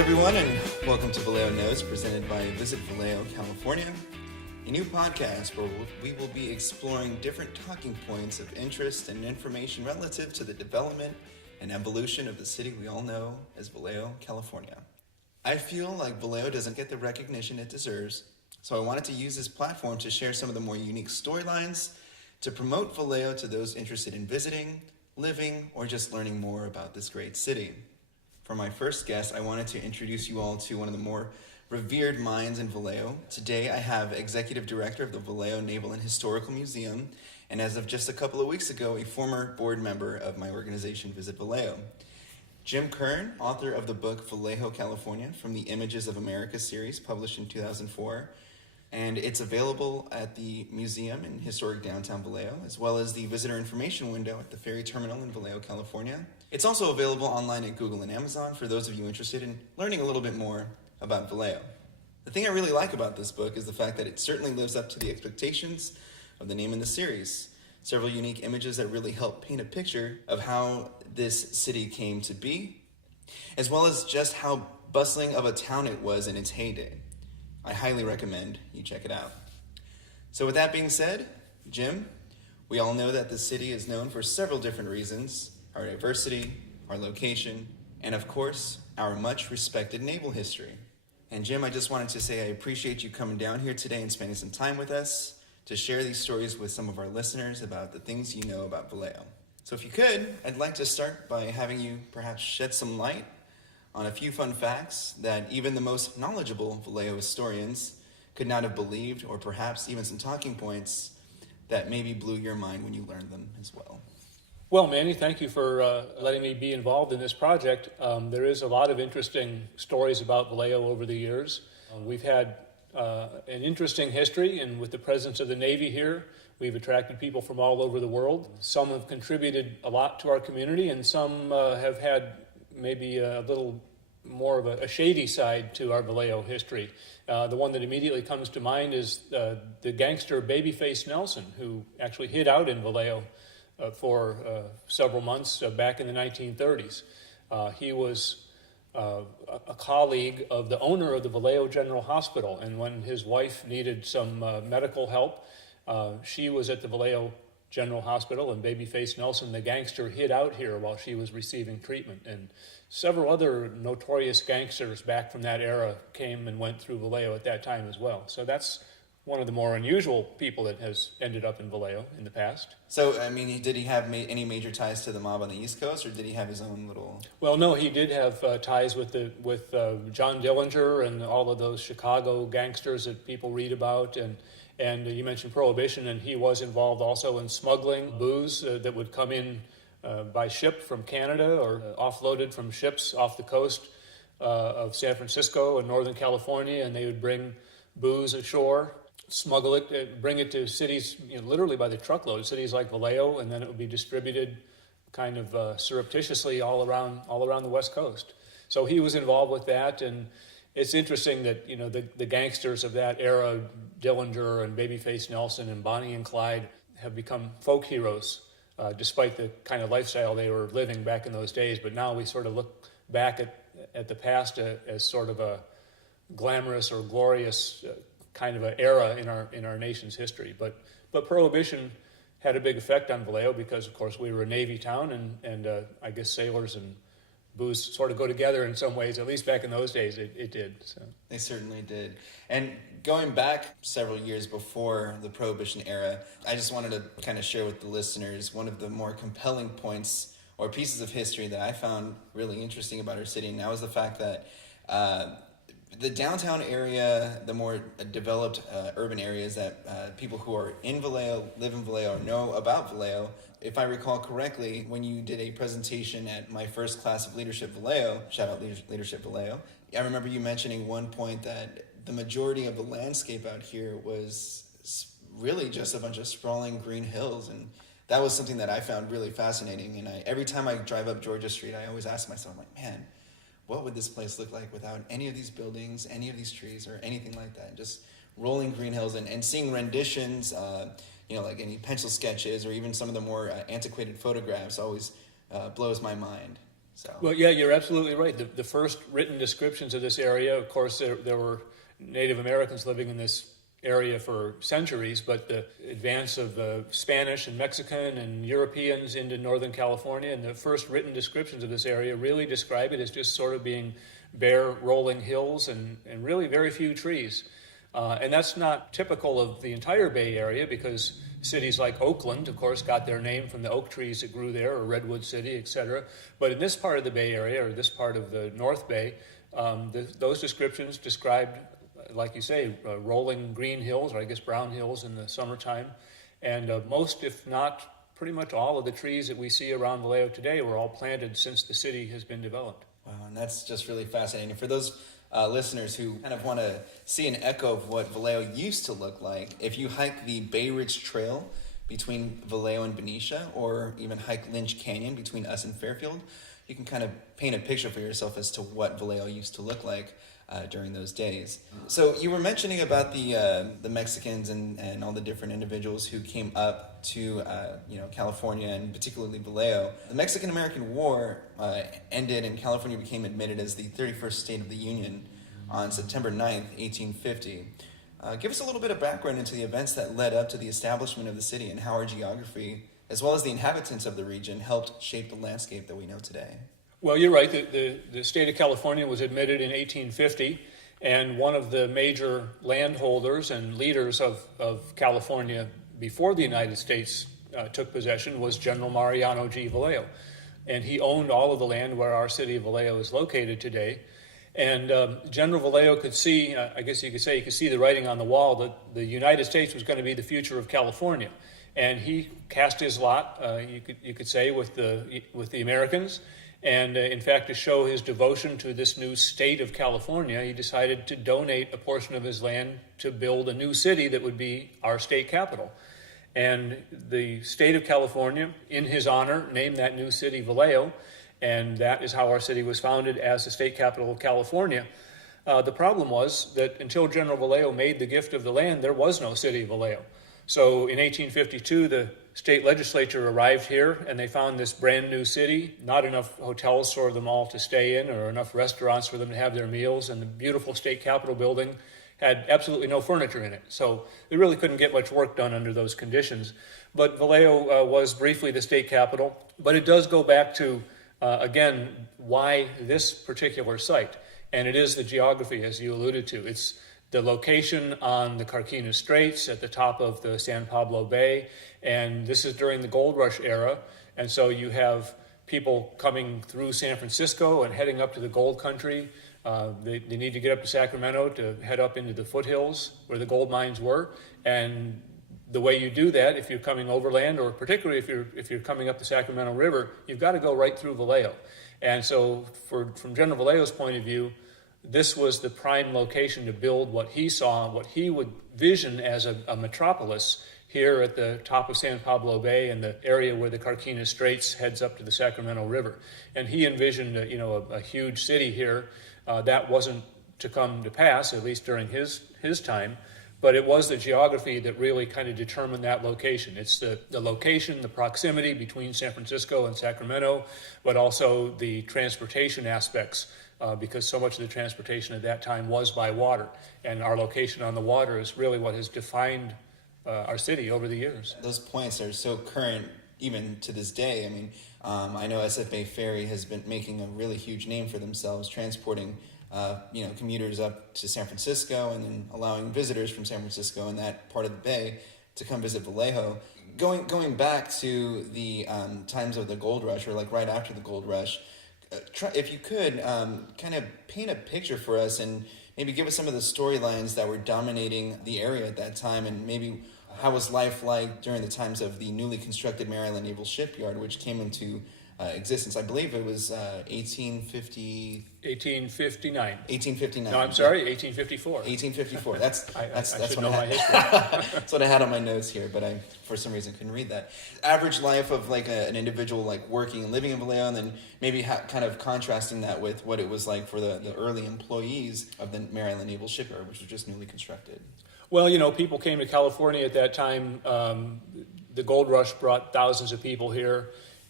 everyone, and welcome to Vallejo Knows, presented by Visit Vallejo, California, a new podcast where we will be exploring different talking points of interest and information relative to the development and evolution of the city we all know as Vallejo, California. I feel like Vallejo doesn't get the recognition it deserves, so I wanted to use this platform to share some of the more unique storylines to promote Vallejo to those interested in visiting, living, or just learning more about this great city. For my first guest, I wanted to introduce you all to one of the more revered minds in Vallejo. Today, I have Executive Director of the Vallejo Naval Historical Museum, and as of just a couple of weeks ago, a former board member of my organization, Visit Vallejo. Jim Kern, author of the book Vallejo, California, From the Images of America series, published in 2004, and it's available at the museum in historic downtown Vallejo, as well as the visitor information window at the ferry terminal in Vallejo, California. It's also available online at Google and Amazon for those of you interested in learning a little bit more about Vallejo. The thing I really like about this book is the fact that it certainly lives up to the expectations of the name in the series. Several unique images that really help paint a picture of how this city came to be, as well as just how bustling of a town it was in its heyday. I highly recommend you check it out. So with that being said, Jim, we all know that the city is known for several different reasons: our diversity, our location, and of course, our much respected naval history. And Jim, I just wanted to say I appreciate you coming down here today and spending some time with us to share these stories with some of our listeners about the things you know about Vallejo. So if you could, I'd like to start by having you perhaps shed some light on a few fun facts that even the most knowledgeable Vallejo historians could not have believed, or perhaps even some talking points that maybe blew your mind when you learned them as well. Well, Manny, thank you for letting me be involved in this project. There is a lot of interesting stories about Vallejo over the years. We've had an interesting history, and with the presence of the Navy here, we've attracted people from all over the world. Some have contributed a lot to our community, and some have had maybe a little more of a shady side to our Vallejo history. The one that immediately comes to mind is the gangster Babyface Nelson, who actually hid out in Vallejo for several months back in the 1930s. He was a colleague of the owner of the Vallejo General Hospital, and when his wife needed some medical help, she was at the Vallejo General Hospital, and Babyface Nelson, the gangster, hid out here while she was receiving treatment. And several other notorious gangsters back from that era came and went through Vallejo at that time as well. So that's one of the more unusual people that has ended up in Vallejo in the past. So, I mean, did he have any major ties to the mob on the East Coast, or did he have his own little... Well, no, he did have ties with John Dillinger and all of those Chicago gangsters that people read about, and you mentioned Prohibition, and he was involved also in smuggling booze that would come in by ship from Canada or offloaded from ships off the coast of San Francisco and Northern California, and they would bring booze ashore, smuggle it, bring it to cities, literally by the truckload, cities like Vallejo, and then it would be distributed kind of surreptitiously all around the West Coast. So he was involved with that, and it's interesting that the gangsters of that era, Dillinger and Babyface Nelson and Bonnie and Clyde, have become folk heroes, despite the kind of lifestyle they were living back in those days. But now we sort of look back at the past as sort of a glamorous or glorious kind of an era in our nation's history. But Prohibition had a big effect on Vallejo because, of course, we were a Navy town, and I guess sailors and booze sort of go together in some ways. At least back in those days, it did. So they certainly did. And going back several years before the Prohibition era, I just wanted to kind of share with the listeners one of the more compelling points or pieces of history that I found really interesting about our city, and that was the fact that the downtown area, the more developed urban areas that people who are in Vallejo, live in Vallejo, or know about Vallejo. If I recall correctly, when you did a presentation at my first class of Leadership Vallejo, shout out Leadership Vallejo, I remember you mentioning one point that the majority of the landscape out here was really just a bunch of sprawling green hills, and that was something that I found really fascinating. And every time I drive up Georgia Street, I always ask myself, like, man, what would this place look like without any of these buildings, any of these trees, or anything like that? Just rolling green hills and seeing renditions, like any pencil sketches or even some of the more antiquated photographs always blows my mind. So. Well, yeah, you're absolutely right. The first written descriptions of this area, of course, there were Native Americans living in this area for centuries, but the advance of Spanish and Mexican and Europeans into Northern California, and the first written descriptions of this area really describe it as just sort of being bare rolling hills and really very few trees. And that's not typical of the entire Bay Area, because cities like Oakland, of course, got their name from the oak trees that grew there, or Redwood City, etc. But in this part of the Bay Area, or this part of the North Bay, those descriptions described, like you say, rolling green hills, or I guess brown hills in the summertime. And most, if not pretty much all of the trees that we see around Vallejo today were all planted since the city has been developed. Wow, and that's just really fascinating. For those listeners who kind of want to see an echo of what Vallejo used to look like, if you hike the Bay Ridge Trail between Vallejo and Benicia, or even hike Lynch Canyon between us and Fairfield, you can kind of paint a picture for yourself as to what Vallejo used to look like during those days. So you were mentioning about the Mexicans and all the different individuals who came up to California, and particularly Vallejo. The Mexican-American War ended, and California became admitted as the 31st state of the Union on September 9th, 1850. Give us a little bit of background into the events that led up to the establishment of the city, and how our geography, as well as the inhabitants of the region, helped shape the landscape that we know today. Well, you're right. The state of California was admitted in 1850, and one of the major landholders and leaders of California before the United States took possession was General Mariano G. Vallejo. And he owned all of the land where our city of Vallejo is located today. And General Vallejo could see, I guess you could say, he could see the writing on the wall that the United States was going to be the future of California. And he cast his lot, you could say, with the Americans. And in fact, to show his devotion to this new state of California, he decided to donate a portion of his land to build a new city that would be our state capital. And the state of California, in his honor, named that new city Vallejo, and that is how our city was founded as the state capital of California. The problem was that until General Vallejo made the gift of the land, there was no city of Vallejo. So in 1852, the state legislature arrived here, and they found this brand new city, not enough hotels for them all to stay in, or enough restaurants for them to have their meals, and the beautiful state capitol building had absolutely no furniture in it. So they really couldn't get much work done under those conditions. But Vallejo was briefly the state capital. But it does go back to, again, why this particular site. And it is the geography, as you alluded to. It's the location on the Carquinez Straits at the top of the San Pablo Bay. And this is during the gold rush era. And so you have people coming through San Francisco and heading up to the gold country. They need to get up to Sacramento to head up into the foothills where the gold mines were. And the way you do that, if you're coming overland, or particularly if you're coming up the Sacramento River, you've got to go right through Vallejo. And so from General Vallejo's point of view, this was the prime location to build what he saw, what he would vision as a metropolis here at the top of San Pablo Bay, and the area where the Carquinez Straits heads up to the Sacramento River. And he envisioned a huge city here. That wasn't to come to pass, at least during his time, but it was the geography that really kind of determined that location. It's the location, the proximity between San Francisco and Sacramento, but also the transportation aspects, because so much of the transportation at that time was by water. And our location on the water is really what has defined our city over the years. Those points are so current even to this day. I mean, I know SFA Ferry has been making a really huge name for themselves, transporting commuters up to San Francisco, and then allowing visitors from San Francisco and that part of the bay to come visit Vallejo. Going back to the times of the gold rush, or like right after the gold rush, if you could kind of paint a picture for us, and maybe give us some of the storylines that were dominating the area at that time, and maybe how was life like during the times of the newly constructed Mare Island Naval Shipyard, which came into existence. I believe it was 1859. 1859. No, I'm sorry, 1854. 1854. That's should what know I my had. history. That's what I had on my notes here, but I, for some reason, couldn't read that. Average life of like an individual like working and living in Vallejo, and then maybe kind of contrasting that with what it was like for the early employees of the Mare Island Naval Shipyard, which was just newly constructed. Well, people came to California at that time. The gold rush brought thousands of people here.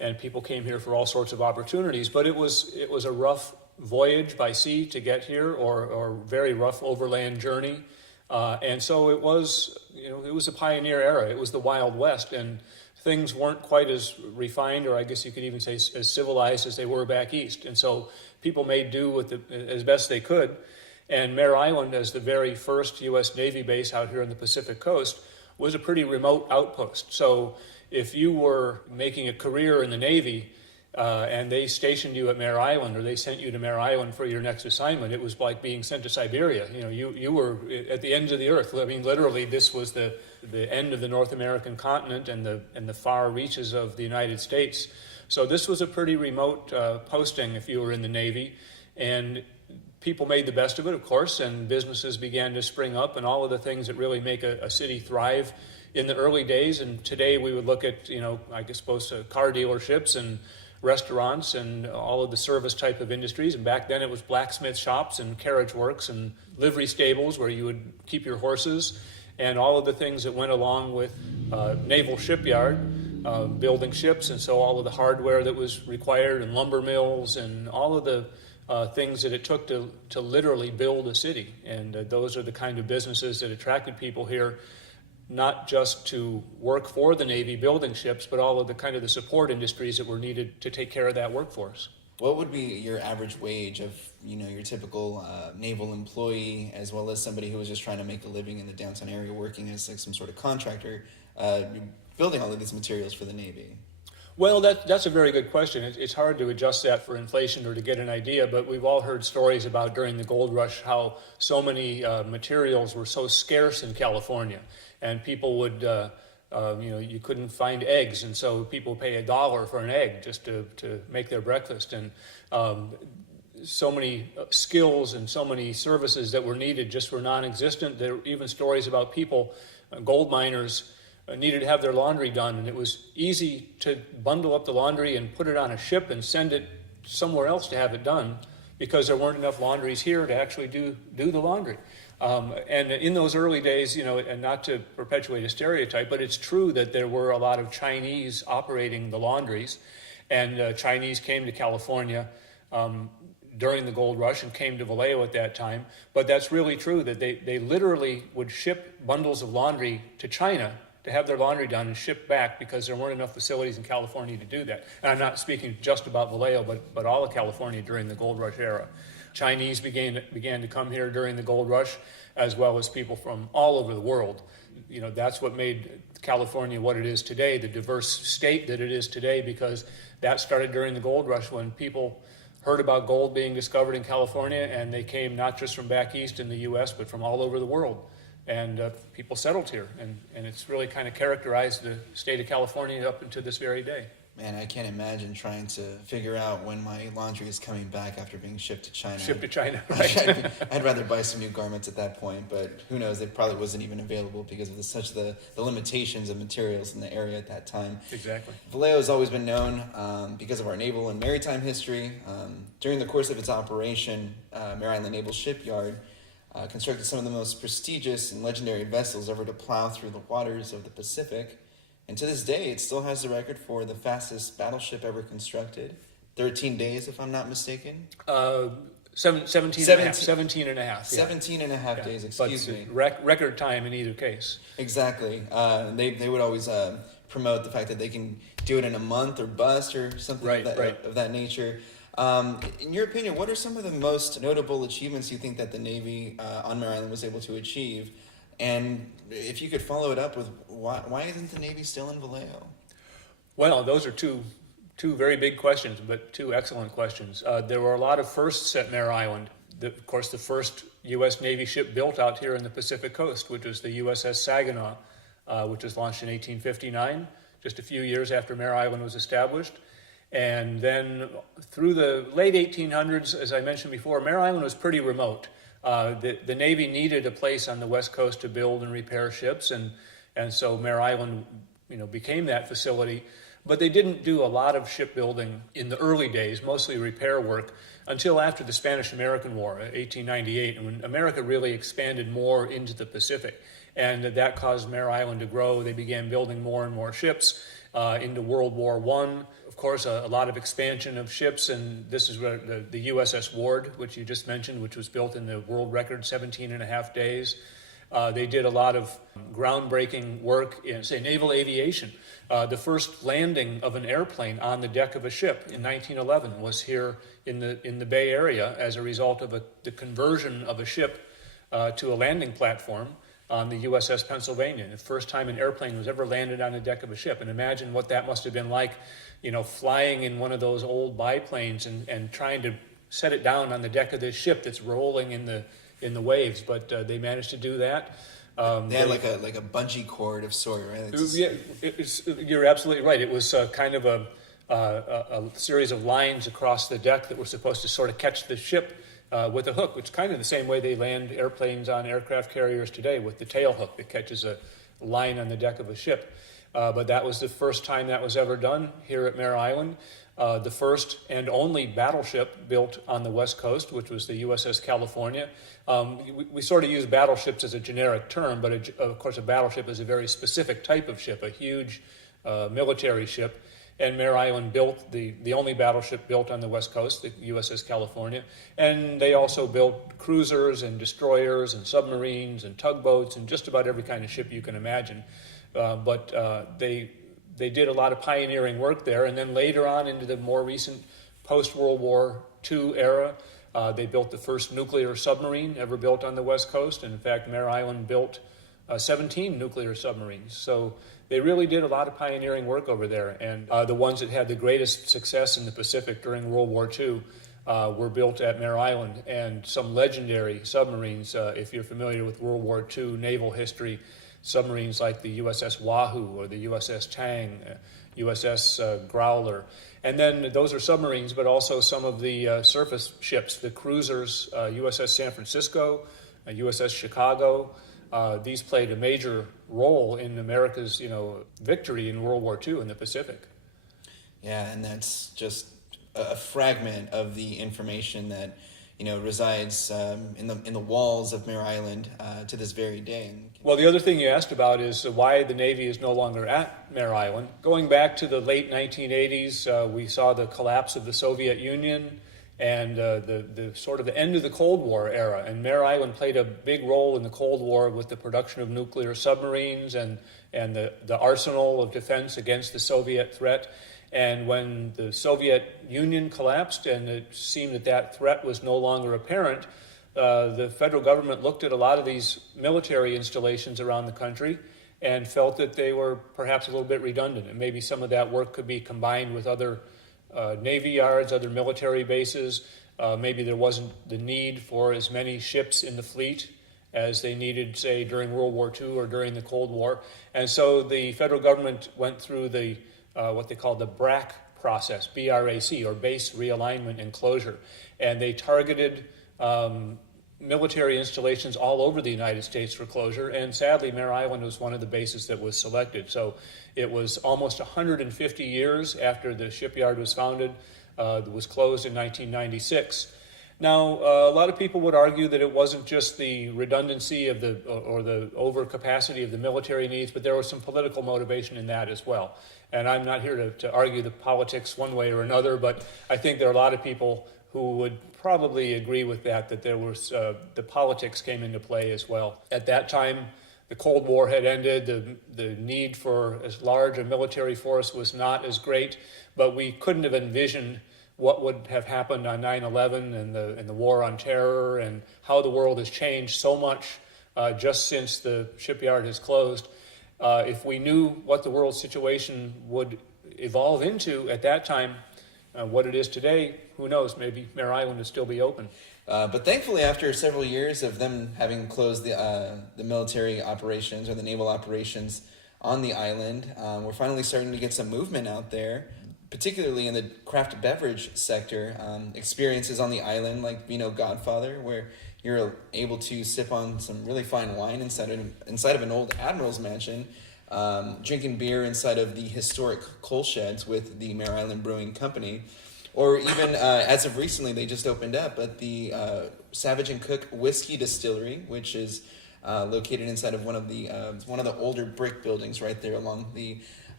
and people came here for all sorts of opportunities. But it was a rough voyage by sea to get here, or very rough overland journey. And so it was a pioneer era. It was the Wild West, and things weren't quite as refined, or I guess you could even say as civilized as they were back east. And so people made do with it as best they could. And Mare Island, as the very first U.S. Navy base out here on the Pacific coast, was a pretty remote outpost. So if you were making a career in the Navy, and they stationed you at Mare Island, or they sent you to Mare Island for your next assignment, it was like being sent to Siberia. You were at the ends of the earth. I mean, literally, this was the end of the North American continent and the far reaches of the United States. So this was a pretty remote posting if you were in the Navy, and people made the best of it, of course, and businesses began to spring up, and all of the things that really make a city thrive in the early days. And today we would look at, I suppose, car dealerships and restaurants and all of the service type of industries. And back then it was blacksmith shops and carriage works and livery stables where you would keep your horses, and all of the things that went along with naval shipyard, building ships, and so all of the hardware that was required, and lumber mills, and all of the things that it took to literally build a city. And those are the kind of businesses that attracted people here, not just to work for the Navy building ships, but all of the kind of the support industries that were needed to take care of that workforce. What would be your average wage of, your typical naval employee, as well as somebody who was just trying to make a living in the downtown area, working as like some sort of contractor, building all of these materials for the Navy? Well, that's a very good question. It's hard to adjust that for inflation or to get an idea, but we've all heard stories about during the gold rush how so many materials were so scarce in California, and people would, you couldn't find eggs, and so people pay $1 for an egg just to make their breakfast. And so many skills and so many services that were needed just were non-existent. There were even stories about people, gold miners, needed to have their laundry done, and it was easy to bundle up the laundry and put it on a ship and send it somewhere else to have it done, because there weren't enough laundries here to actually do the laundry. And in those early days, and not to perpetuate a stereotype, but it's true that there were a lot of Chinese operating the laundries, and Chinese came to California during the gold rush and came to Vallejo at that time. But that's really true, that they literally would ship bundles of laundry to China to have their laundry done and shipped back, because there weren't enough facilities in California to do that. And I'm not speaking just about Vallejo, but all of California during the gold rush era. Chinese began to come here during the gold rush, as well as people from all over the world. That's what made California what it is today, the diverse state that it is today, because that started during the gold rush, when people heard about gold being discovered in California, and they came not just from back east in the U.S., but from all over the world. And people settled here, and it's really kind of characterized the state of California up until this very day. Man, I can't imagine trying to figure out when my laundry is coming back after being shipped to China. Shipped to China, right. I'd rather buy some new garments at that point, but who knows, it probably wasn't even available because of the limitations of materials in the area at that time. Exactly. Vallejo has always been known because of our naval and maritime history. During the course of its operation, Mare Island Naval Shipyard constructed some of the most prestigious and legendary vessels ever to plow through the waters of the Pacific. And to this day, it still has the record for the fastest battleship ever constructed. 13 days, if I'm not mistaken. 17 and a half. 17 and a half. Yeah. 17 and a half days, excuse me. Record time in either case. Exactly. They would always promote the fact that they can do it in a month or bust or something of that nature. In your opinion, what are some of the most notable achievements you think that the Navy on Mare Island was able to achieve? And if you could follow it up with why isn't the Navy still in Vallejo? Well, those are two very big questions, but two excellent questions. There were a lot of firsts at Mare Island. Of course, the first U.S. Navy ship built out here in the Pacific coast, which was the USS Saginaw, which was launched in 1859, just a few years after Mare Island was established. And then through the late 1800s, as I mentioned before, Mare Island was pretty remote. The Navy needed a place on the West Coast to build and repair ships, and so Mare Island, became that facility. But they didn't do a lot of shipbuilding in the early days, mostly repair work, until after the Spanish-American War, 1898, and when America really expanded more into the Pacific. And that caused Mare Island to grow. They began building more and more ships into World War I. Of course, a lot of expansion of ships, and this is where the USS Ward, which you just mentioned, which was built in the world record 17 and a half days. They did a lot of groundbreaking work in, say, naval aviation. The first landing of an airplane on the deck of a ship in 1911 was here in the Bay Area as a result of the conversion of a ship to a landing platform on the USS Pennsylvania. The first time an airplane was ever landed on the deck of a ship. And imagine what that must have been like, flying in one of those old biplanes and trying to set it down on the deck of this ship that's rolling in the waves. But they managed to do that. They had like a bungee cord of sort, right? You're absolutely right. It was kind of a series of lines across the deck that were supposed to sort of catch the ship with a hook, which is kind of the same way they land airplanes on aircraft carriers today, with the tail hook that catches a line on the deck of a ship. But that was the first time that was ever done here at Mare Island. The first and only battleship built on the West Coast, which was the USS California. We sort of use battleships as a generic term, but of course a battleship is a very specific type of ship, a huge military ship. And Mare Island built the only battleship built on the West Coast, the USS California. And they also built cruisers and destroyers and submarines and tugboats and just about every kind of ship you can imagine. But they did a lot of pioneering work there. And then later on into the more recent post-World War II era, they built the first nuclear submarine ever built on the West Coast. And in fact, Mare Island built 17 nuclear submarines. So they really did a lot of pioneering work over there. And the ones that had the greatest success in the Pacific during World War II were built at Mare Island. And some legendary submarines, if you're familiar with World War II naval history, submarines like the USS Wahoo or the USS Tang, USS Growler. And then those are submarines, but also some of the surface ships, the cruisers, USS San Francisco, USS Chicago. These played a major role in America's, victory in World War II in the Pacific. Yeah, and that's just a fragment of the information that, resides in the walls of Mare Island to this very day. Well, the other thing you asked about is why the Navy is no longer at Mare Island. Going back to the late 1980s, we saw the collapse of the Soviet Union and the sort of the end of the Cold War era. And Mare Island played a big role in the Cold War with the production of nuclear submarines and the arsenal of defense against the Soviet threat. And when the Soviet Union collapsed and it seemed that threat was no longer apparent, the federal government looked at a lot of these military installations around the country and felt that they were perhaps a little bit redundant. And maybe some of that work could be combined with other Navy yards, other military bases. Maybe there wasn't the need for as many ships in the fleet as they needed, say, during World War II or during the Cold War. And so the federal government went through the what they call the BRAC process, B-R-A-C, or Base Realignment and Closure. And they targeted military installations all over the United States for closure. And sadly, Mare Island was one of the bases that was selected. So it was almost 150 years after the shipyard was founded. It was closed in 1996. Now, a lot of people would argue that it wasn't just the redundancy of the overcapacity of the military needs, but there was some political motivation in that as well. And I'm not here to argue the politics one way or another, but I think there are a lot of people who would probably agree with that there was the politics came into play as well. At that time, the Cold War had ended. The need for as large a military force was not as great, but we couldn't have envisioned what would have happened on 9/11 and the war on terror and how the world has changed so much just since the shipyard has closed. If we knew what the world situation would evolve into at that time, what it is today, who knows? Maybe Mare Island would still be open. But thankfully, after several years of them having closed the military operations or the naval operations on the island, we're finally starting to get some movement out there, particularly in the craft beverage sector. Experiences on the island like Vino Godfather, where you're able to sip on some really fine wine inside of an old admiral's mansion, drinking beer inside of the historic coal sheds with the Mare Island Brewing Company. Or even, as of recently, they just opened up at the Savage & Cook Whiskey Distillery, which is located inside of one of the older brick buildings right there along the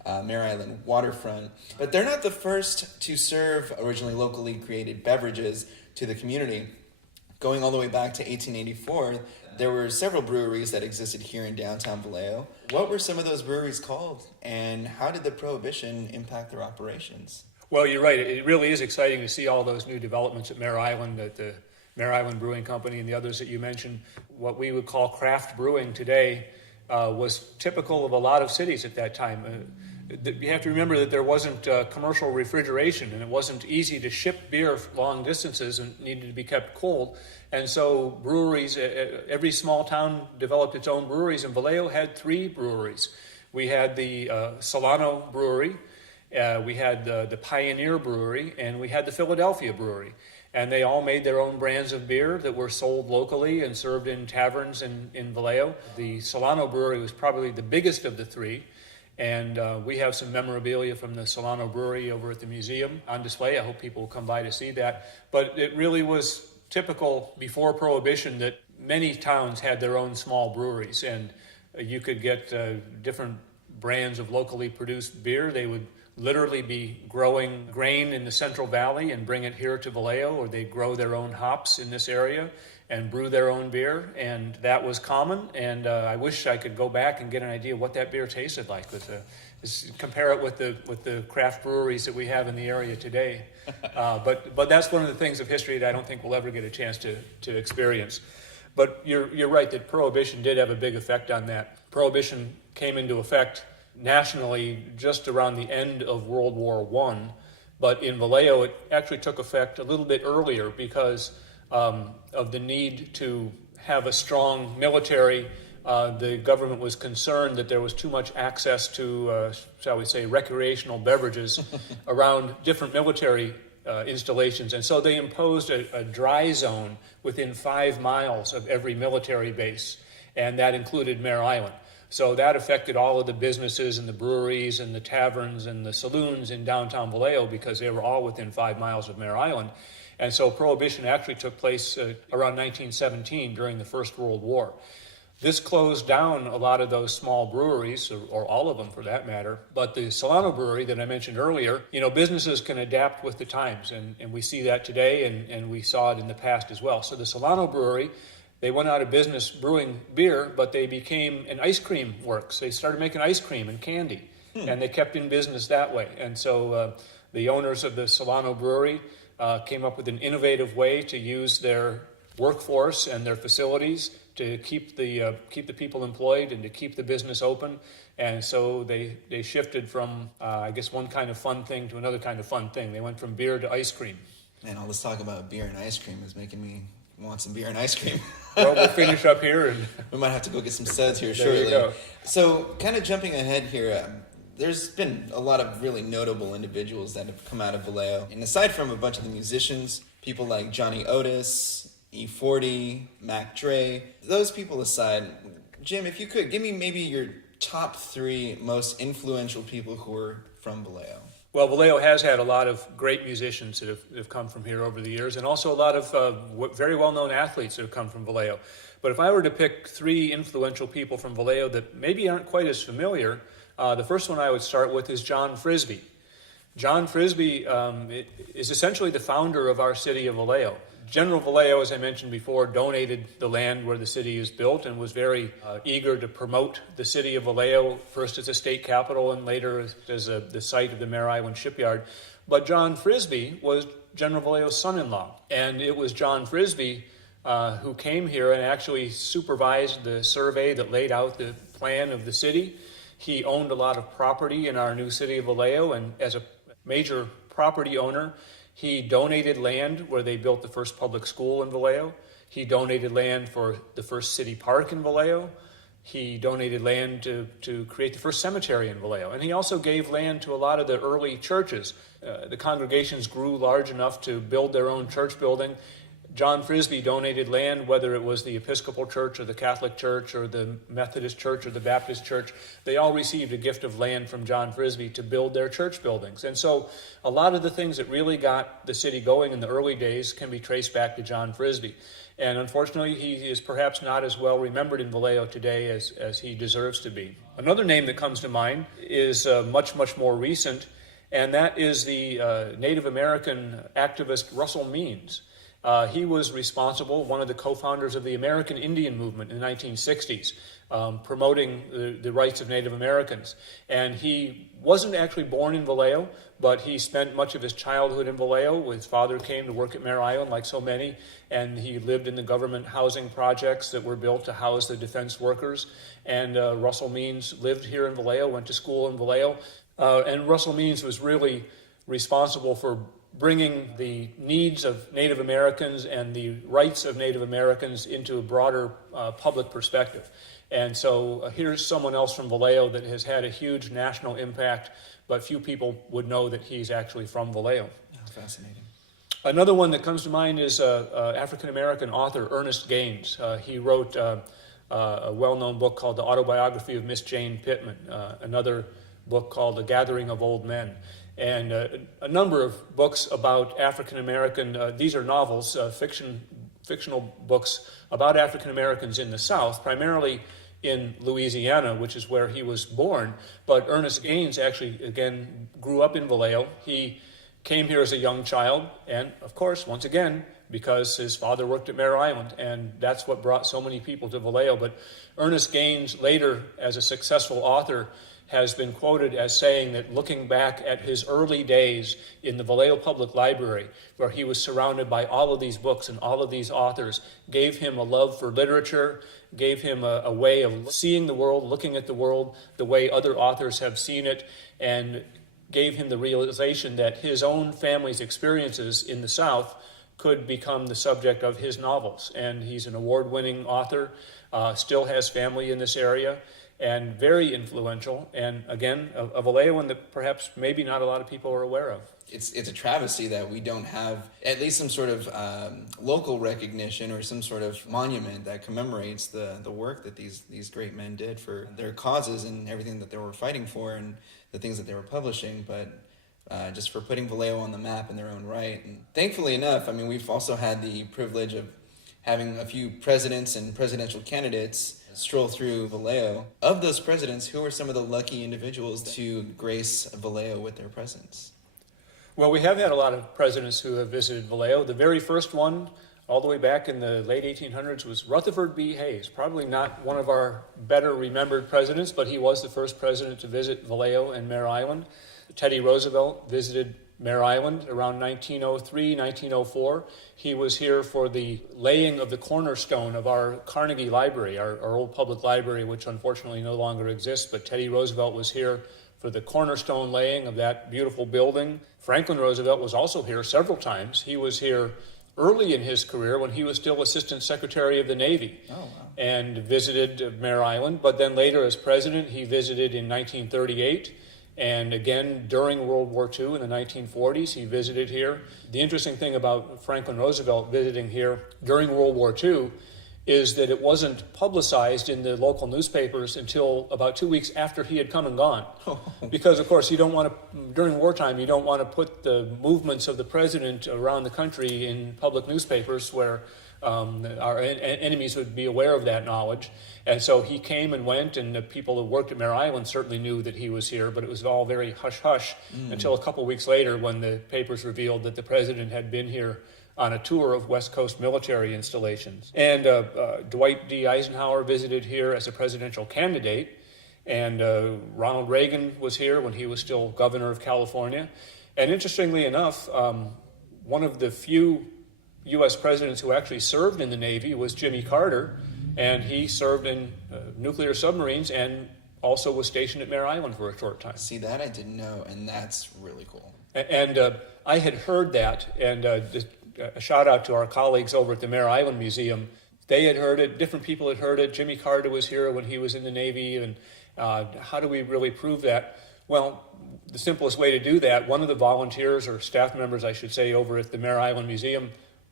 Mare Island waterfront. But they're not the first to serve originally locally created beverages to the community. Going all the way back to 1884, there were several breweries that existed here in downtown Vallejo. What were some of those breweries called, and how did the Prohibition impact their operations? Well, you're right. It really is exciting to see all those new developments at Mare Island, at the Mare Island Brewing Company and the others that you mentioned. What we would call craft brewing today was typical of a lot of cities at that time. You have to remember that there wasn't commercial refrigeration, and it wasn't easy to ship beer long distances and needed to be kept cold. And so breweries, every small town developed its own breweries, and Vallejo had 3 breweries. We had the Solano Brewery, we had the Pioneer Brewery, and we had the Philadelphia Brewery. And they all made their own brands of beer that were sold locally and served in taverns in Vallejo. The Solano Brewery was probably the biggest of the 3. And we have some memorabilia from the Solano Brewery over at the museum on display. I hope people will come by to see that. But it really was typical before Prohibition that many towns had their own small breweries, and you could get different brands of locally produced beer. They would literally be growing grain in the Central Valley and bring it here to Vallejo, or they grow their own hops in this area and brew their own beer, and that was common. And I wish I could go back and get an idea of what that beer tasted like. Compare it with the craft breweries that we have in the area today. But that's one of the things of history that I don't think we'll ever get a chance to experience. But you're right that Prohibition did have a big effect on that. Prohibition came into effect nationally just around the end of World War I, but in Vallejo it actually took effect a little bit earlier because of the need to have a strong military. The government was concerned that there was too much access to, shall we say, recreational beverages around different military installations. And so they imposed a dry zone within 5 miles of every military base, and that included Mare Island. So that affected all of the businesses and the breweries and the taverns and the saloons in downtown Vallejo because they were all within 5 miles of Mare Island. And so Prohibition actually took place around 1917 during the First World War. This closed down a lot of those small breweries, or all of them for that matter. But the Solano Brewery that I mentioned earlier, businesses can adapt with the times, and we see that today, and we saw it in the past as well. So the Solano Brewery, they went out of business brewing beer, but they became an ice cream works. They started making ice cream and candy, and they kept in business that way. And so the owners of the Solano Brewery came up with an innovative way to use their workforce and their facilities to keep the people employed and to keep the business open. And so they shifted from, I guess, one kind of fun thing to another kind of fun thing. They went from beer to ice cream. And all this talk about beer and ice cream is making me want some beer and ice cream. Well, we'll finish up here. And we might have to go get some suds here there shortly. You go. So kind of jumping ahead here, there's been a lot of really notable individuals that have come out of Vallejo. And aside from a bunch of the musicians, people like Johnny Otis, E40, Mac Dre, those people aside, Jim, if you could, give me maybe your top 3 most influential people who are from Vallejo. Well, Vallejo has had a lot of great musicians that have come from here over the years, and also a lot of very well-known athletes that have come from Vallejo. But if I were to pick 3 influential people from Vallejo that maybe aren't quite as familiar, the first one I would start with is John Frisbee. John Frisbee is essentially the founder of our city of Vallejo. General Vallejo, as I mentioned before, donated the land where the city is built and was very eager to promote the city of Vallejo, first as a state capital and later as the site of the Mare Island Shipyard. But John Frisbee was General Vallejo's son-in-law, and it was John Frisbee who came here and actually supervised the survey that laid out the plan of the city. He owned a lot of property in our new city of Vallejo, and as a major property owner, he donated land where they built the first public school in Vallejo. He donated land for the first city park in Vallejo. He donated land to create the first cemetery in Vallejo. And he also gave land to a lot of the early churches. The congregations grew large enough to build their own church building. John Frisbee donated land, whether it was the Episcopal Church or the Catholic Church or the Methodist Church or the Baptist Church, they all received a gift of land from John Frisbee to build their church buildings. And so a lot of the things that really got the city going in the early days can be traced back to John Frisbee. And unfortunately, he is perhaps not as well remembered in Vallejo today as he deserves to be. Another name that comes to mind is much, much more recent, and that is the Native American activist Russell Means. He was responsible, one of the co-founders of the American Indian movement in the 1960s, promoting the rights of Native Americans. And he wasn't actually born in Vallejo, but he spent much of his childhood in Vallejo. His father came to work at Mare Island, like so many, and he lived in the government housing projects that were built to house the defense workers. And Russell Means lived here in Vallejo, went to school in Vallejo. And Russell Means was really responsible for bringing the needs of Native Americans and the rights of Native Americans into a broader public perspective. And so here's someone else from Vallejo that has had a huge national impact, but few people would know that he's actually from Vallejo. Oh, fascinating. Another one that comes to mind is African-American author Ernest Gaines. He wrote a well-known book called The Autobiography of Miss Jane Pittman, another book called The Gathering of Old Men, and a number of books about African-American, these are novels, fictional books about African-Americans in the South, primarily in Louisiana, which is where he was born. But Ernest Gaines actually, again, grew up in Vallejo. He came here as a young child, and of course, once again, because his father worked at Mare Island, and that's what brought so many people to Vallejo. But Ernest Gaines, later, as a successful author, has been quoted as saying that looking back at his early days in the Vallejo Public Library, where he was surrounded by all of these books and all of these authors, gave him a love for literature, gave him a way of seeing the world, looking at the world the way other authors have seen it, and gave him the realization that his own family's experiences in the South could become the subject of his novels. And he's an award-winning author, still has family in this area, and very influential, and again, a Vallejoan that perhaps maybe not a lot of people are aware of. It's a travesty that we don't have at least some sort of local recognition or some sort of monument that commemorates the work that these great men did for their causes and everything that they were fighting for and the things that they were publishing, but just for putting Vallejo on the map in their own right. And thankfully enough, I mean, we've also had the privilege of having a few presidents and presidential candidates stroll through Vallejo. Of those presidents, who are some of the lucky individuals to grace Vallejo with their presence? Well, we have had a lot of presidents who have visited Vallejo. The very first one, all the way back in the late 1800s, was Rutherford B. Hayes. Probably not one of our better remembered presidents, but he was the first president to visit Vallejo and Mare Island. Teddy Roosevelt visited Mare Island around 1903, 1904. He was here for the laying of the cornerstone of our Carnegie Library, our old public library, which unfortunately no longer exists, but Teddy Roosevelt was here for the cornerstone laying of that beautiful building. Franklin Roosevelt was also here several times. He was here early in his career when he was still Assistant Secretary of the Navy. Oh, wow. And visited Mare Island, but then later as president he visited in 1938. And again, during World War II in the 1940s, he visited here. The interesting thing about Franklin Roosevelt visiting here during World War II is that it wasn't publicized in the local newspapers until about 2 weeks after he had come and gone. Because, of course, you don't want to, during wartime, you don't want to put the movements of the president around the country in public newspapers where our enemies would be aware of that knowledge. And so he came and went, and the people who worked at Mare Island certainly knew that he was here, but it was all very hush-hush until a couple weeks later when the papers revealed that the president had been here on a tour of West Coast military installations. And Dwight D. Eisenhower visited here as a presidential candidate, and Ronald Reagan was here when he was still governor of California. And interestingly enough, one of the few U.S. presidents who actually served in the Navy was Jimmy Carter, and he served in nuclear submarines and also was stationed at Mare Island for a short time. See, that I didn't know, and that's really cool. And I had heard that, and just a shout out to our colleagues over at the Mare Island Museum. They had heard it, different people had heard it. Jimmy Carter was here when he was in the Navy, and how do we really prove that? Well, the simplest way to do that, one of the volunteers, or staff members I should say, over at the Mare Island Museum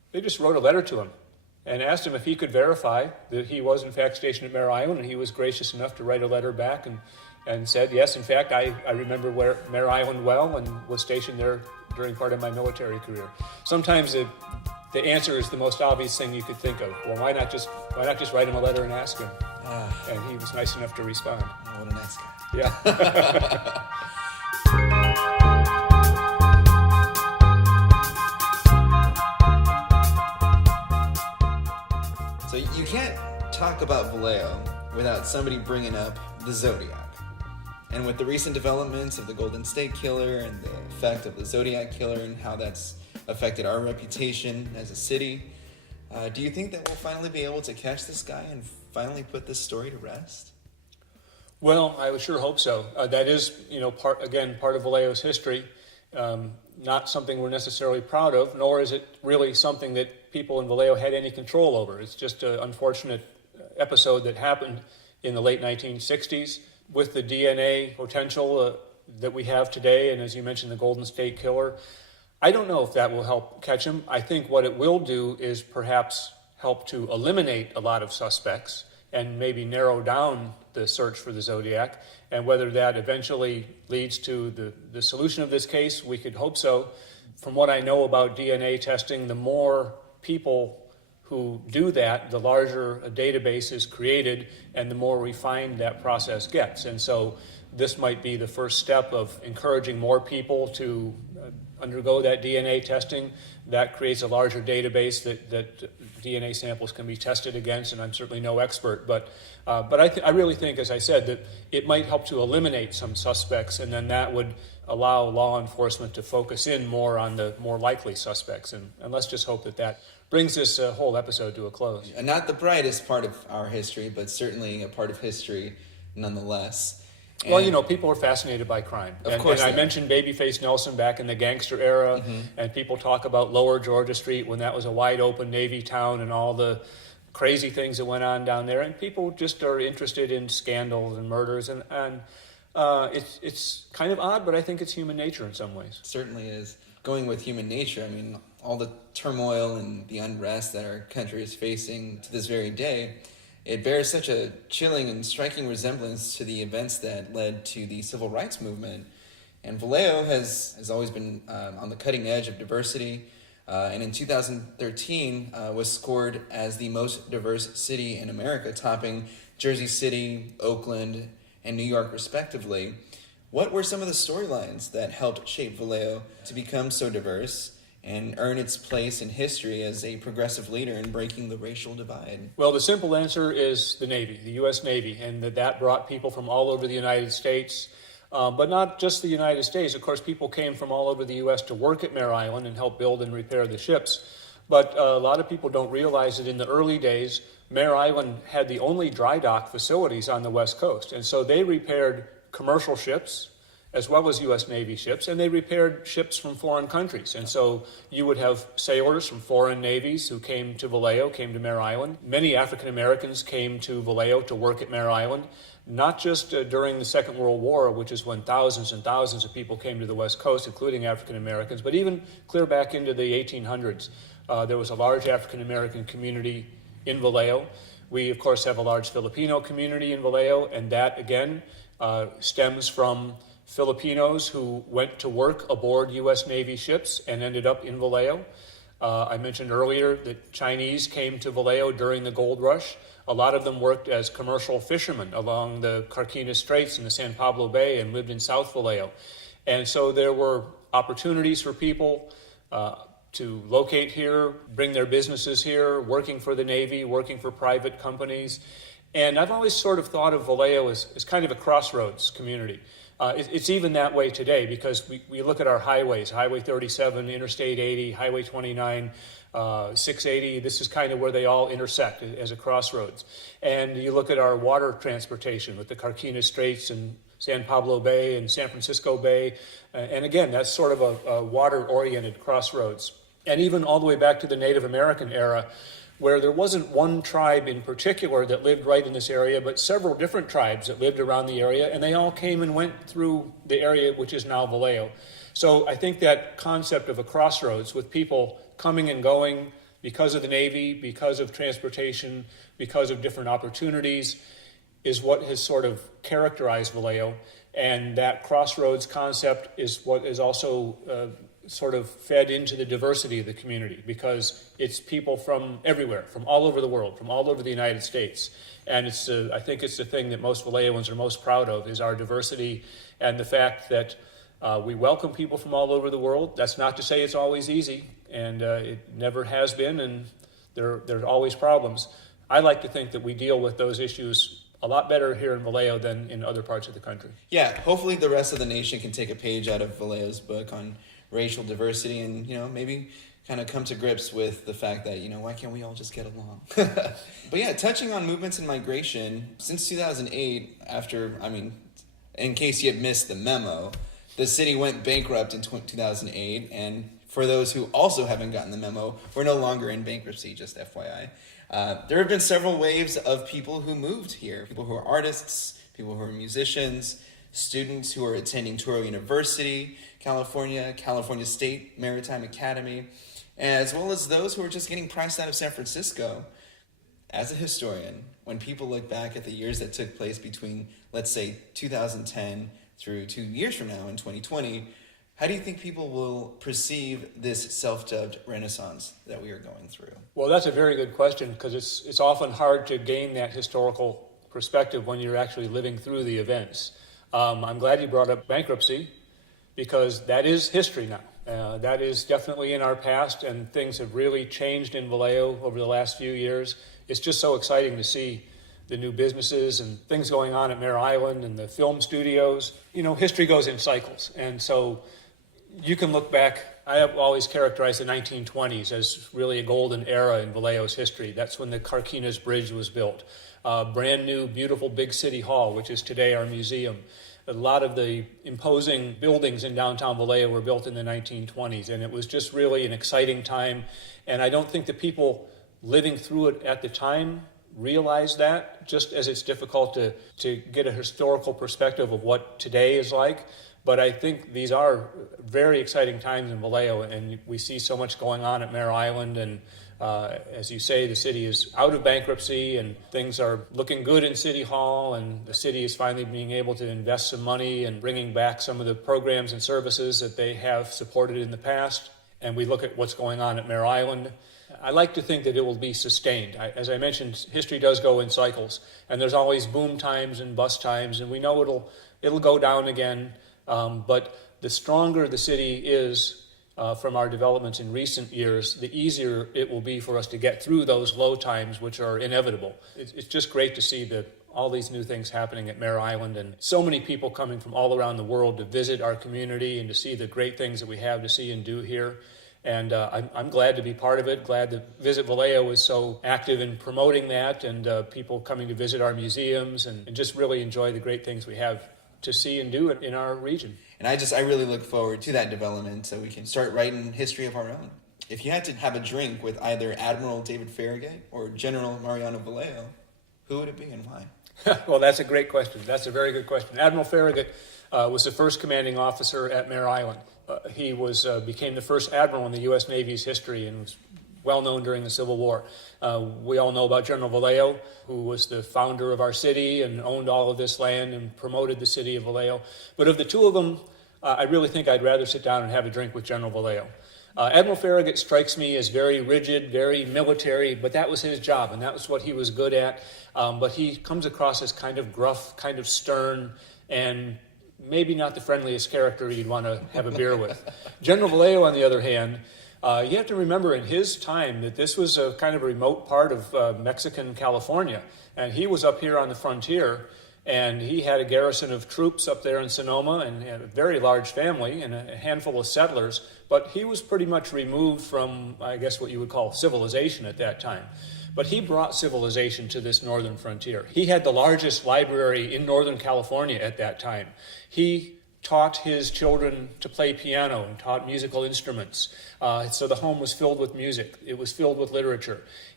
They just wrote a letter to him and asked him if he could verify that he was in fact stationed at Mare Island, and he was gracious enough to write a letter back and said, yes, in fact, I remember Mare Island well and was stationed there during part of my military career. Sometimes the answer is the most obvious thing you could think of. Well, why not just write him a letter and ask him? And he was nice enough to respond. Oh, what a nice guy. Yeah. So you can't talk about Vallejo without somebody bringing up the Zodiac. And with the recent developments of the Golden State Killer and the effect of the Zodiac Killer and how that's affected our reputation as a city, do you think that we'll finally be able to catch this guy and finally put this story to rest? Well, I would sure hope so. That is, part of Vallejo's history. Not something we're necessarily proud of, nor is it really something that people in Vallejo had any control over. It's just an unfortunate episode that happened in the late 1960s with the DNA potential that we have today, and as you mentioned, the Golden State Killer. I don't know if that will help catch him. I think what it will do is perhaps help to eliminate a lot of suspects and maybe narrow down the search for the Zodiac. And whether that eventually leads to the solution of this case, we could hope so. From what I know about DNA testing, the more people who do that, the larger a database is created and the more refined that process gets. And so this might be the first step of encouraging more people to undergo that DNA testing. That creates a larger database that DNA samples can be tested against, and I'm certainly no expert, but I really think, as I said, that it might help to eliminate some suspects, and then that would allow law enforcement to focus in more on the more likely suspects, and let's just hope that brings this whole episode to a close. Not the brightest part of our history, but certainly a part of history nonetheless. And well, people are fascinated by crime. Of course. And I mentioned Babyface Nelson back in the gangster era, and people talk about Lower Georgia Street when that was a wide open Navy town and all the crazy things that went on down there. And people just are interested in scandals and murders. And it's kind of odd, but I think it's human nature in some ways. It certainly is. Going with human nature, I mean, all the turmoil and the unrest that our country is facing to this very day, it bears such a chilling and striking resemblance to the events that led to the civil rights movement. And Vallejo has always been on the cutting edge of diversity, and in 2013 was scored as the most diverse city in America, topping Jersey City, Oakland, and New York respectively. What were some of the storylines that helped shape Vallejo to become so diverse and earn its place in history as a progressive leader in breaking the racial divide? Well, the simple answer is the Navy, the U.S. Navy, and that brought people from all over the United States, but not just the United States. Of course, people came from all over the U.S. to work at Mare Island and help build and repair the ships. But a lot of people don't realize that in the early days, Mare Island had the only dry dock facilities on the West Coast, and so they repaired commercial ships as well as U.S. Navy ships, and they repaired ships from foreign countries. And so you would have sailors from foreign navies who came to Vallejo, came to Mare Island. Many African Americans came to Vallejo to work at Mare Island, not just during the Second World War, which is when thousands and thousands of people came to the West Coast, including African Americans, but even clear back into the 1800s. There was a large African American community in Vallejo. We, of course, have a large Filipino community in Vallejo, and that, again, stems from Filipinos who went to work aboard U.S. Navy ships and ended up in Vallejo. I mentioned earlier that Chinese came to Vallejo during the gold rush. A lot of them worked as commercial fishermen along the Carquinez Straits in the San Pablo Bay and lived in South Vallejo. And so there were opportunities for people to locate here, bring their businesses here, working for the Navy, working for private companies. And I've always sort of thought of Vallejo as kind of a crossroads community. It's even that way today because we look at our highways, Highway 37, Interstate 80, Highway 29, 680. This is kind of where they all intersect as a crossroads. And you look at our water transportation with the Carquinez Straits and San Pablo Bay and San Francisco Bay. And again, that's sort of a water-oriented crossroads. And even all the way back to the Native American era, where there wasn't one tribe in particular that lived right in this area, but several different tribes that lived around the area, and they all came and went through the area which is now Vallejo. So I think that concept of a crossroads with people coming and going, because of the Navy, because of transportation, because of different opportunities, is what has sort of characterized Vallejo. And that crossroads concept is what is also sort of fed into the diversity of the community, because it's people from everywhere, from all over the world, from all over the United States. And I think it's the thing that most Vallejoans are most proud of, is our diversity and the fact that we welcome people from all over the world. That's not to say it's always easy, and it never has been, and there are always problems. I like to think that we deal with those issues a lot better here in Vallejo than in other parts of the country. Yeah, hopefully the rest of the nation can take a page out of Vallejo's book on racial diversity and, maybe kind of come to grips with the fact that, why can't we all just get along? But yeah, touching on movements and migration, since 2008, in case you missed the memo, the city went bankrupt in 2008, and for those who also haven't gotten the memo, we're no longer in bankruptcy, just FYI. There have been several waves of people who moved here, people who are artists, people who are musicians, students who are attending Touro University, California State Maritime Academy, as well as those who are just getting priced out of San Francisco. As a historian, when people look back at the years that took place between, let's say, 2010 through 2 years from now in 2020, how do you think people will perceive this self-dubbed renaissance that we are going through? Well, that's a very good question, because it's often hard to gain that historical perspective when you're actually living through the events. I'm glad you brought up bankruptcy, because that is history now. That is definitely in our past, and things have really changed in Vallejo over the last few years. It's just so exciting to see the new businesses and things going on at Mare Island and the film studios. History goes in cycles, and so you can look back. I have always characterized the 1920s as really a golden era in Vallejo's history. That's when the Carquinez Bridge was built. Brand new, beautiful big city hall, which is today our museum. A lot of the imposing buildings in downtown Vallejo were built in the 1920s, and it was just really an exciting time. And I don't think the people living through it at the time realized that, just as it's difficult to get a historical perspective of what today is like. But I think these are very exciting times in Vallejo, and we see so much going on at Mare Island. And as you say, the city is out of bankruptcy, and things are looking good in City Hall, and the city is finally being able to invest some money and bringing back some of the programs and services that they have supported in the past. And we look at what's going on at Mare Island. I like to think that it will be sustained. As I mentioned, history does go in cycles, and there's always boom times and bust times, and we know it'll go down again. But the stronger the city is from our developments in recent years, the easier it will be for us to get through those low times, which are inevitable. It's just great to see all these new things happening at Mare Island, and so many people coming from all around the world to visit our community and to see the great things that we have to see and do here. And I'm glad to be part of it, glad that Visit Vallejo is so active in promoting that, and people coming to visit our museums and just really enjoy the great things we have to see and do in our region. And I really look forward to that development so we can start writing history of our own. If you had to have a drink with either Admiral David Farragut or General Mariano Vallejo, who would it be and why? Well, that's a great question. That's a very good question. Admiral Farragut was the first commanding officer at Mare Island. He became the first admiral in the U.S. Navy's history and was well known during the Civil War. We all know about General Vallejo, who was the founder of our city and owned all of this land and promoted the city of Vallejo. But of the two of them, I really think I'd rather sit down and have a drink with General Vallejo. Admiral Farragut strikes me as very rigid, very military, but that was his job, and that was what he was good at. But he comes across as kind of gruff, kind of stern, and maybe not the friendliest character you'd want to have a beer with. General Vallejo, on the other hand, you have to remember in his time that this was a kind of a remote part of Mexican California, and he was up here on the frontier, and he had a garrison of troops up there in Sonoma and a very large family and a handful of settlers, but he was pretty much removed from, I guess, what you would call civilization at that time. But he brought civilization to this northern frontier. He had the largest library in Northern California at that time. He taught his children to play piano and taught musical instruments. So the home was filled with music. It was filled with literature.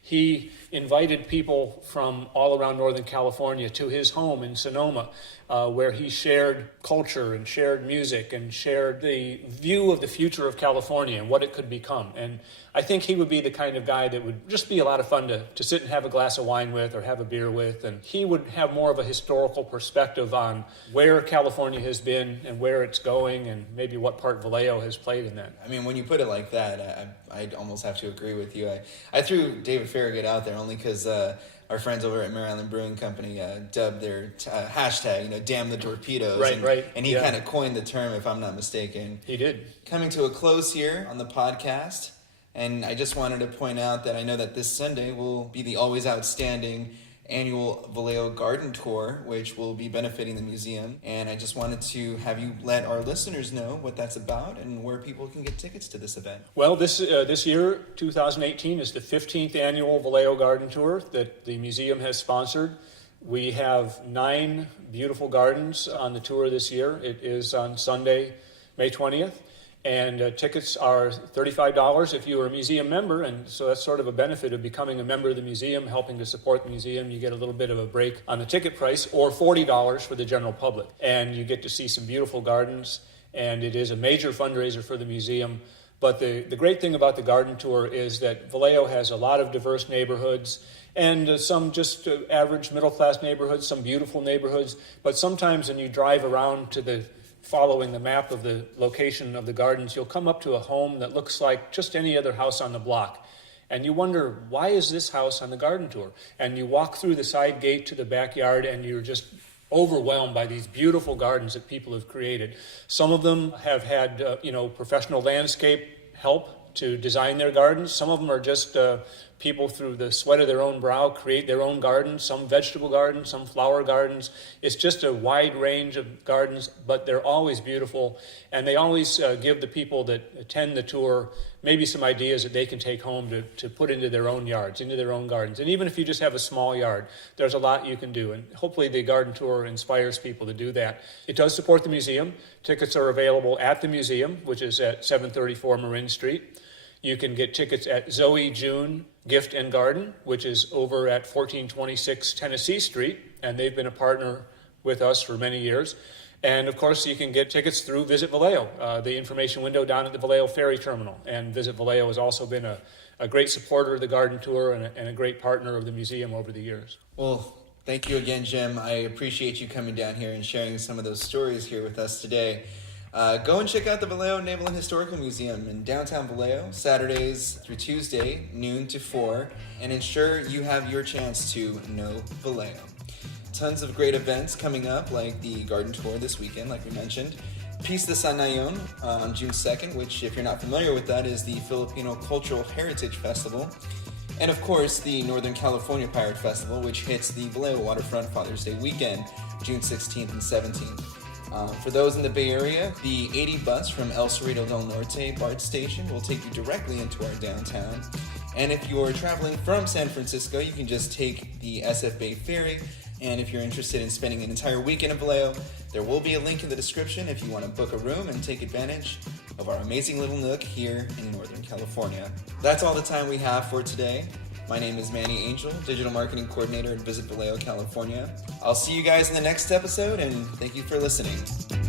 He invited people from all around Northern California to his home in Sonoma, where he shared culture and shared music and shared the view of the future of California and what it could become. And I think he would be the kind of guy that would just be a lot of fun to sit and have a glass of wine with or have a beer with. And he would have more of a historical perspective on where California has been and where it's going and maybe what part Vallejo has played in that. I mean, when you put it like that, I'd almost have to agree with you. I threw David Farragut out there only because our friends over at Mare Island Brewing Company dubbed their hashtag, damn the torpedoes. Right. And he kind of coined the term, if I'm not mistaken. He did. Coming to a close here on the podcast, and I just wanted to point out that I know that this Sunday will be the always outstanding annual Vallejo Garden Tour, which will be benefiting the museum. And I just wanted to have you let our listeners know what that's about and where people can get tickets to this event. Well, this year, 2018, is the 15th annual Vallejo Garden Tour that the museum has sponsored. We have 9 beautiful gardens on the tour this year. It is on Sunday, May 20th. And tickets are $35 if you are a museum member, and so that's sort of a benefit of becoming a member of the museum, helping to support the museum. You get a little bit of a break on the ticket price, or $40 for the general public. And you get to see some beautiful gardens, and it is a major fundraiser for the museum. But the great thing about the garden tour is that Vallejo has a lot of diverse neighborhoods, and some just average middle-class neighborhoods, some beautiful neighborhoods. But sometimes when you drive around following the map of the location of the gardens, you'll come up to a home that looks like just any other house on the block. And you wonder, why is this house on the garden tour? And you walk through the side gate to the backyard and you're just overwhelmed by these beautiful gardens that people have created. Some of them have had, professional landscape help to design their gardens. Some of them are just people through the sweat of their own brow create their own gardens, some vegetable gardens, some flower gardens. It's just a wide range of gardens, but they're always beautiful. And they always give the people that attend the tour maybe some ideas that they can take home to put into their own yards, into their own gardens. And even if you just have a small yard, there's a lot you can do. And hopefully the garden tour inspires people to do that. It does support the museum. Tickets are available at the museum, which is at 734 Marin Street. You can get tickets at Zoe June Gift and Garden, which is over at 1426 Tennessee Street, and they've been a partner with us for many years. And of course, you can get tickets through Visit Vallejo, the information window down at the Vallejo Ferry Terminal. And Visit Vallejo has also been a great supporter of the garden tour and a great partner of the museum over the years. Well, thank you again, Jim. I appreciate you coming down here and sharing some of those stories here with us today. Go and check out the Vallejo Naval Historical Museum in downtown Vallejo, Saturdays through Tuesday, noon to 4, and ensure you have your chance to know Vallejo. Tons of great events coming up, like the garden tour this weekend, like we mentioned. Pista Sanayon on June 2nd, which, if you're not familiar with that, is the Filipino Cultural Heritage Festival. And of course, the Northern California Pirate Festival, which hits the Vallejo Waterfront Father's Day weekend, June 16th and 17th. For those in the Bay Area, the 80 bus from El Cerrito del Norte BART station will take you directly into our downtown. And if you're traveling from San Francisco, you can just take the SF Bay Ferry. And if you're interested in spending an entire weekend in Vallejo, there will be a link in the description if you want to book a room and take advantage of our amazing little nook here in Northern California. That's all the time we have for today. My name is Manny Angel, Digital Marketing Coordinator at Visit Vallejo, California. I'll see you guys in the next episode, and thank you for listening.